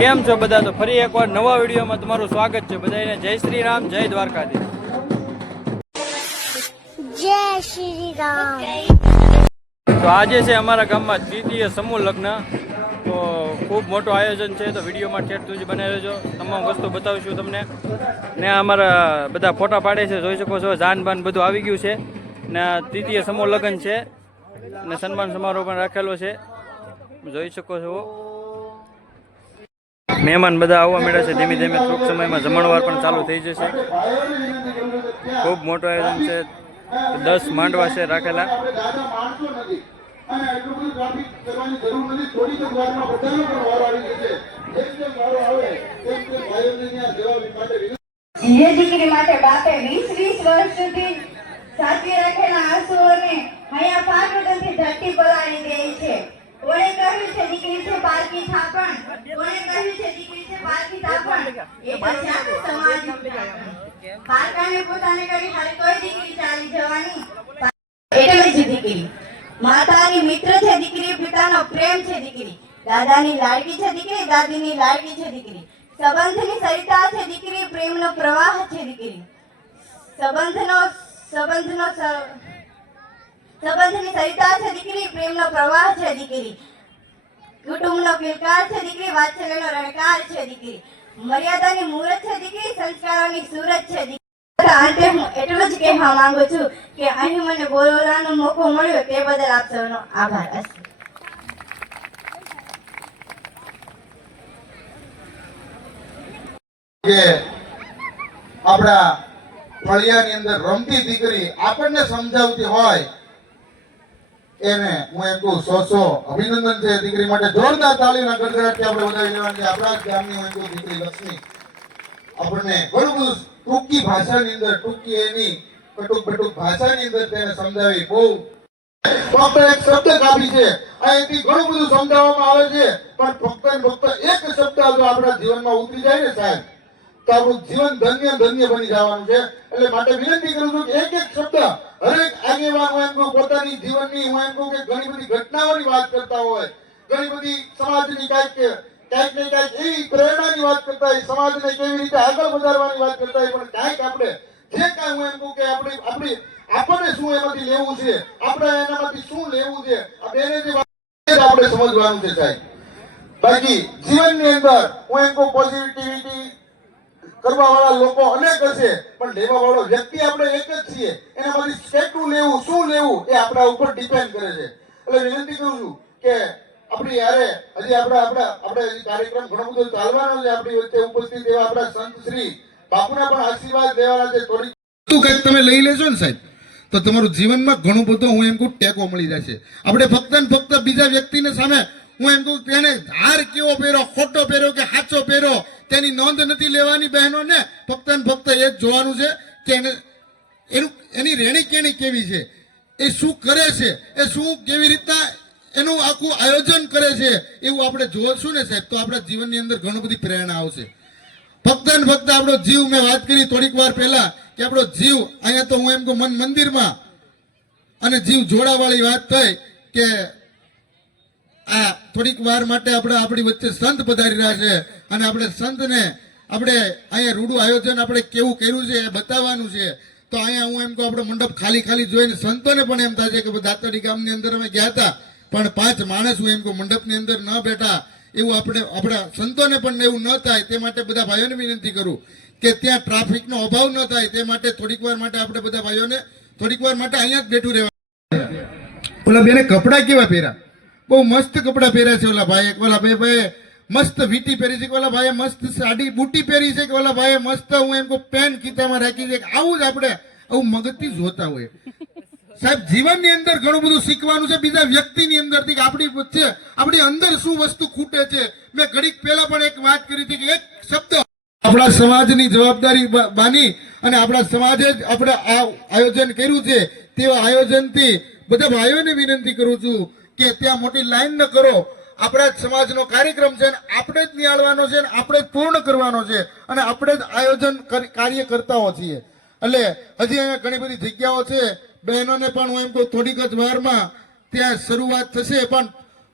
કેમ છો બધા? તો ફરી એકવાર નવા વિડીયોમાં તમારું સ્વાગત છે. બધાને જય શ્રી રામ, જય દ્વારકાધીશ. જય શ્રી રામ. તો આજે છે અમારા ગામમાં દ્વિતીય સમૂહ લગ્ન. તો ખૂબ મોટું આયોજન છે, તો વિડીયોમાં ઠેઠ સુધી બનાવી લેજો. તમામ વસ્તુ બતાવીશું તમને. ને અમારા બધા ફોટા પાડે છે, જોઈ શકો છો. જાન બાન બધું આવી ગયું છે ને દ્વિતીય સમૂહ લગ્ન છે ને સન્માન સમારોહ પણ રાખેલો છે, જોઈ શકો છો. મહેમાન બધા આવવા મળ્યા છે. ધીમે ધીમે ટૂંક સમયમાં જમણવાર પણ ચાલુ થઈ જશે. ખૂબ મોટું આયોજન છે. 10 માંડવા છે રાખેલા. જે દીકરી માટે બાપે 20 વર્ષ સુધી સાચવી રાખેલા આંસુઓને હૈયા ફાટથી ધરતી પલાળી દે છે. કોણે કહ્યું છે દીકરી છે પારકી થાપણ? કોણે કહ્યું છે દીકરી છે પારકી થાપણ? એ તો જાત સમાજ પારકાને પોતાને કરી હારી કોઈ દીકરી ચાલી જવાની. એટલે જ દીકરી માતાની મિત્ર છે દીકરી, પિતાનો પ્રેમ છે દીકરી, દાદાની લાડકી છે દીકરી, દાદીની લાડકી છે દીકરી, સંબંધની સરિતા છે દીકરી, પ્રેમનો પ્રવાહ છે દીકરી, સંબંધની સરિતા છે દીકરી, પ્રેમનો પ્રવાહ છે દીકરી, કુટુંબનો કિલકાર છે દીકરી, વાત્સલ્યનો રણકાર છે દીકરી, મર્યાદાની મૂરત છે દીકરી, સંસ્કારોની સુરત છે દીકરી. અંતે હું એટલું જ કહેવા માંગુ છું કે અહીં મને બોલવાનો મોકો મળ્યો તે બદલ આપ સૌનો આભાર. કે આપણા ફળિયાની અંદર રમતી દીકરી આપણને સમજાવતી હોય એને હું એમ કહું 100 અભિનંદન છે દીકરી માટે. જોરદાર તાળીના ગડગડાટથી આપણે વધાવી લેવાની. આપણા ગામની હું એમ કહું દીકરી લક્ષ્મી આપણને ઘણું બધું ટૂંકી ભાષાની અંદર, ટૂંકી એની કટુક બટુક ભાષાની અંદર તેને સમજાવી. બહુ ફક્ત એક શબ્દ કાપી છે, અહીંથી ઘણું બધું સમજાવવામાં આવે છે, પણ ફક્ત એક શબ્દ જો આપણા જીવનમાં ઉતરી જાય ને સાહેબ, તો આપણું જીવન ધન્ય ધન્ય બની જવાનું છે. એટલે માટે વિનંતી કરું છું કે એક શબ્દ હરેક આગેવાન હું એમ કહું પોતાની જીવનની હું એમ કહું કે ઘણી બધી ઘટનાઓની વાત કરતા હોય, ઘણી બધી સમાજની કાંઈક ને કાંઈક એવી પ્રેરણાની વાત કરતા હોય, સમાજને કેવી રીતે આગળ વધારવાની વાત કરતા હોય, પણ કાંઈક આપણે જે કાંઈ હું એમ કહું કે આપણને શું એમાંથી લેવું છે, આપણે એનામાંથી શું લેવું છે, આ બેને જે વાત આપણે સમજવાનું છે સાહેબ. બાકી જીવનની અંદર હું એમ કહું પોઝિટિવિટી કરવા વાળા લોકો અનેક હશે, પણ લેવા વાળો વ્યક્તિ આપણે એક જ છીએ. એનામાંથી કેટલું લેવું, શું લેવું એ આપણા ઉપર ડિપેન્ડ કરે છે. એટલે વિનંતી કરું છું કે આપણી યારે હજી આપણે કાર્યક્રમ ઘણો બધો ચાલવાનો છે. આપણી વચ્ચે ઉપસ્થિત એવા આપણા સંત શ્રી બાપુના પણ આશીર્વાદ દેવાના છે. થોડી કંઈક તમે લઈ લેશો ને સાહેબ, તો તમારું જીવનમાં ઘણું બધું હું એમ કહું ટેકો મળી જશે. આપણે ફક્ત ને ફક્ત બીજા વ્યક્તિને સામે હું એમ કહું તેને હાર કેવો પહેરો, ખોટો પહેરો કે સાચો પહેરો તેની નોંધ નથી લેવાની બહેનોને. ફક્ત ને ફક્ત એ જ જોવાનું છે કે એની રેણી કેણી કેવી છે, એ શું કરે છે, એ શું કેવી રીતના એનું આખું આયોજન કરે છે, એવું આપણે જોશું ને સાહેબ, તો આપણા જીવનની અંદર ઘણી બધી પ્રેરણા આવશે. ફક્ત ને ફક્ત આપણો જીવ, મેં વાત કરી થોડીક વાર પહેલા કે આપણો જીવ અહીંયા તો હું એમ કહું મંદિરમાં અને જીવ જોડાવાળી વાત થઈ કે આ થોડીક વાર માટે આપણી વચ્ચે સંત પધારી રહ્યા છે અને આપણે સંતને આપણે અહીંયા રૂડું આયોજન આપણે કેવું કર્યું છે એ બતાવવાનું છે. તો અહીંયા હું એમ કહું આપણો મંડપ ખાલી જોઈને સંતોને પણ એમ થાય છે કે દાતડી ગામની અંદર અમે ગયા હતા પણ 5 માણસ હું એમ કહું મંડપની અંદર ન બેઠા, એવું આપણા સંતોને પણ એવું ન થાય તે માટે બધા ભાઈઓને વિનંતી કરું કે ત્યાં ટ્રાફિકનો અભાવ ન થાય તે માટે થોડીક વાર માટે આપણે બધા ભાઈઓને થોડીક વાર માટે અહીંયા જ બેઠું રહેવાનું. ઓલા બેને કપડા કેવા પહેર્યા, બહુ મસ્ત કપડા પહેર્યા છે. ઓલા ભાઈ મસ્ત વીટી પહેરી છે, ઓલા ભાઈએ મસ્ત સાડી બુટી પહેરી છે, કે ઓલા ભાઈએ મસ્ત હું એમ કહું પેન ખીચામાં રાખી છે. આવું જ આપણે આવું મગજથી જોતા હોય સાહેબ. જીવનની અંદર ઘણું બધું શીખવાનું છે બીજા વ્યક્તિની અંદરથી કે આપણી વચ્ચે આપણી અંદર શું વસ્તુ ખૂટે છે. મેં ઘડીક પહેલા પણ એક વાત કરી હતી કે એક શબ્દ આપણા સમાજની જવાબદારી બાની અને આપણા સમાજે જ આપણે આ આયોજન કર્યું છે. તેવા આયોજનથી બધા ભાઈઓને વિનંતી કરું છું કે ત્યાં મોટી લાઈન ન કરો. આપણા જ સમાજનો કાર્યક્રમ છે ને આપણે જ નિહાળવાનો છે ને આપણે જ પૂર્ણ કરવાનો છે અને આપણે જ આયોજન કાર્ય કરતા છીએ. એટલે હજી અહીંયા ઘણી બધી જગ્યાઓ છે. બહેનોને પણ હું એમ કહું થોડીક જ વારમાં ત્યાં શરૂઆત થશે, પણ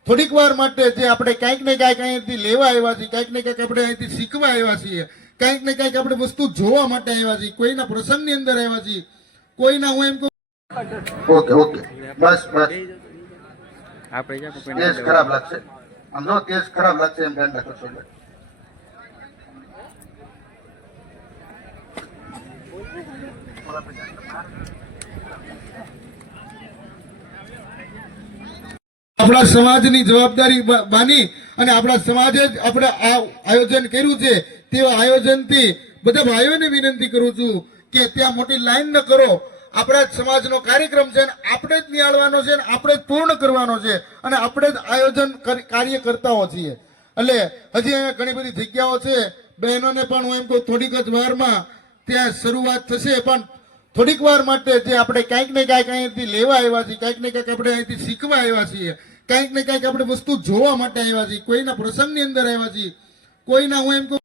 થોડીક વાર માટે જે આપણે કંઈક ને કંઈક અહીંથી લેવા આવ્યા છીએ, કંઈક ને કંઈક આપણે અહીંથી શીખવા આવ્યા છીએ, કંઈક ને કંઈક આપણે વસ્તુ જોવા માટે આવ્યા છીએ, કોઈના પ્રસંગની અંદર આવ્યા છીએ, કોઈના હું એમ કહું ઓકે ઓકે બસ બસ આપણે જા ટેસ્ટ ખરાબ લાગશે આમ જો ટેસ્ટ ખરાબ લાગશે એમ ધ્યાન રાખો એટલે આપણા સમાજની જવાબદારી માની અને આપણા સમાજે જ આપણે આ આયોજન કર્યું છે તેવા આયોજનથી બધા ભાઈઓને વિનંતી કરું છું કે ત્યાં મોટી લાઈન ન કરો. આપણા જ સમાજનો કાર્યક્રમ છે અને આપણે જ નિહાળવાનો છે અને આપણે જ પૂર્ણ કરવાનો છે અને આપણે જ આયોજન કાર્ય કરતાઓ છીએ. એટલે હજી અહીંયા ઘણી બધી જગ્યાઓ છે. બહેનોને પણ હું એમ કહું થોડીક જ વારમાં ત્યાં શરૂઆત થશે, પણ થોડીક વાર માટે જે આપણે કંઈક ને કંઈક અહીંથી લેવા આવ્યા છીએ, કંઈક ને કંઈક આપણે અહીંથી શીખવા આવ્યા છીએ, કંઈક ને કંઈક આપણે વસ્તુ જોવા માટે આવ્યા છીએ, કોઈના પ્રસંગની અંદર આવ્યા છીએ, કોઈના હું એમ કહું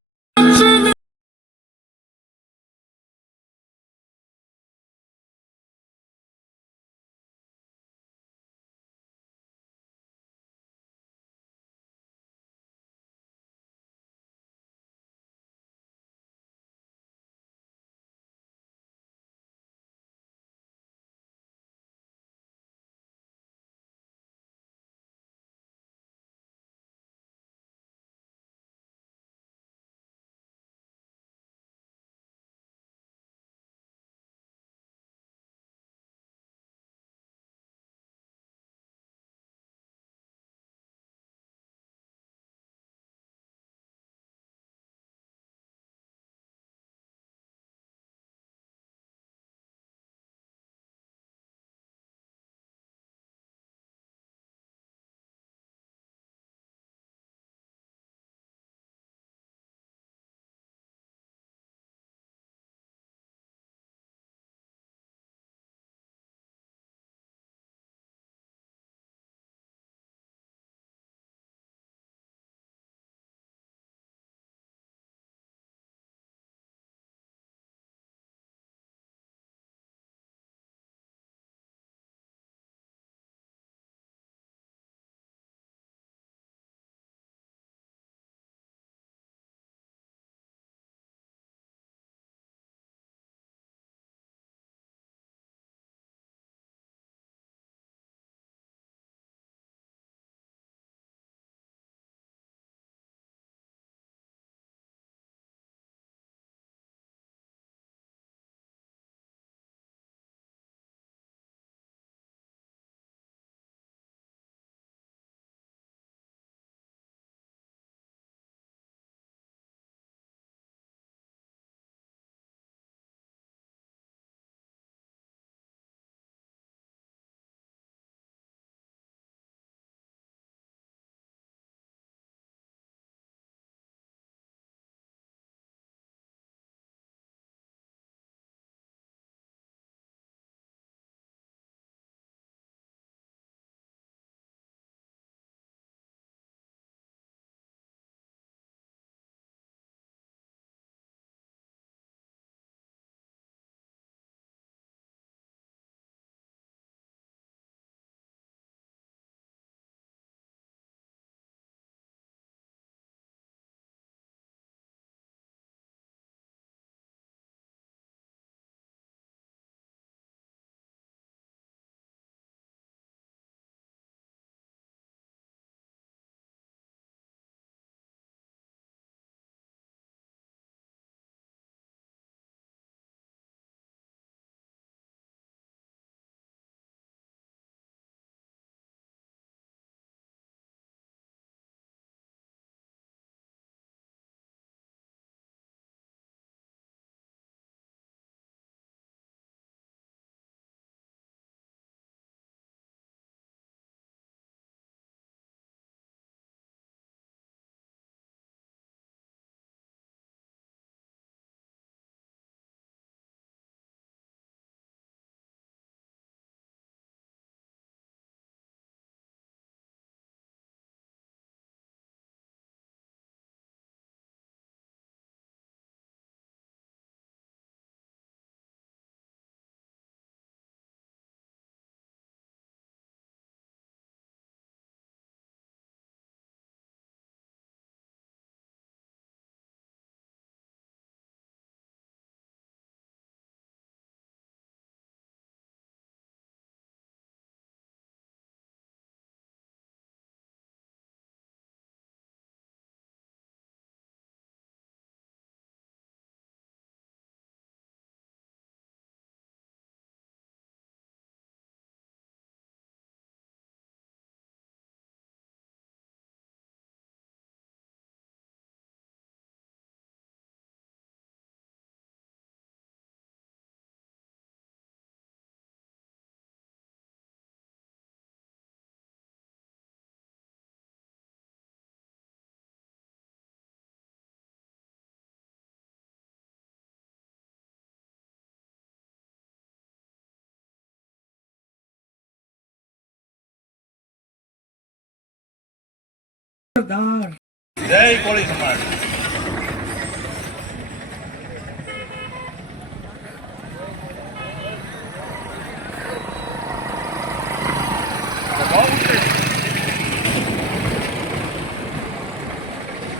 જય કોળી સમાજ.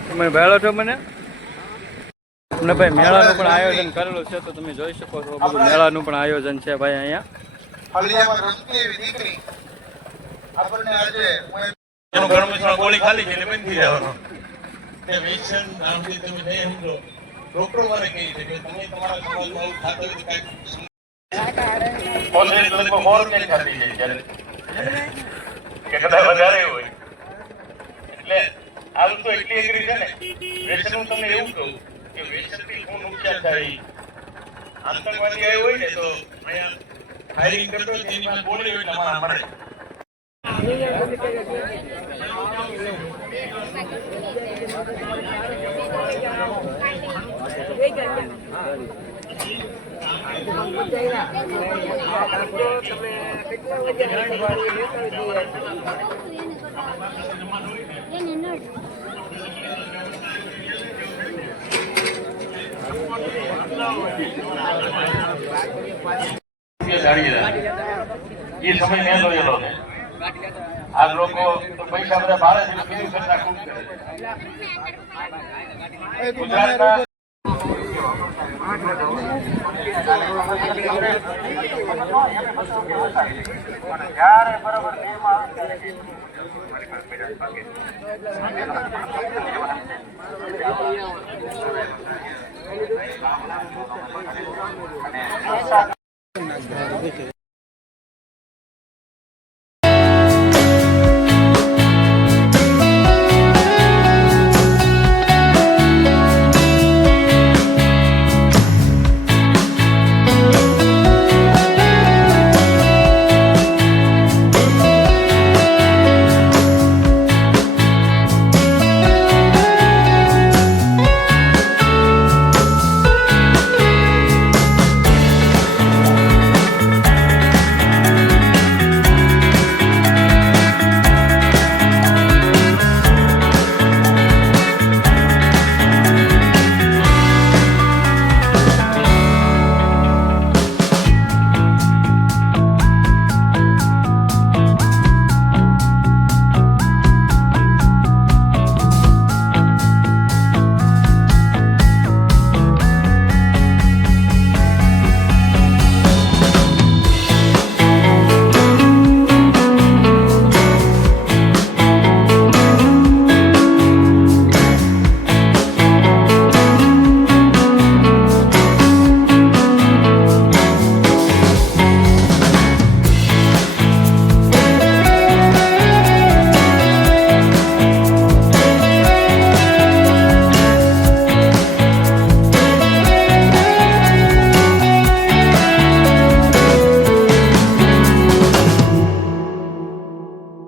તમે ભેળો છો મને અને ભાઈ મેળાનું પણ આયોજન કરેલું છે તો તમે જોઈ શકો છો બધું મેળાનું પણ આયોજન છે ભાઈ અહીંયા ફળિયામાં રમતી એવી દીકરી આપણને આજે હું એમ એનું ઘર મિશ્રણ ગોળી ખાલી છે એટલે બંધ થઈ જવાનો. તે વેસન નામથી તમે નહીં સમજો. ડોક્ટર મારે કહી છે કે તમે તમારા સમાજમાં આવું ખાતા હોય તો કાંઈક પોઝિટિવ તો મોર કે ખાતી છે જ્યારે કે કદાચ વધારે હોય એટલે આવું તો એટલી એગ્રી છે ને વેસન હું તમને એવું કહું કે વેસનથી શું નુકસાન થાય. આતંકવાદી આવ્યો હોય ને તો અહીંયા ફાયરિંગ કરતો હોય તેની પાસે ગોળી હોય એટલે અમારા મળે. એ સમય મેં જોયેલો છે. આ લોકો તો પૈસા બધા ભાડે છે બીજું કરતા ખૂબ કરે. ગુજરાતના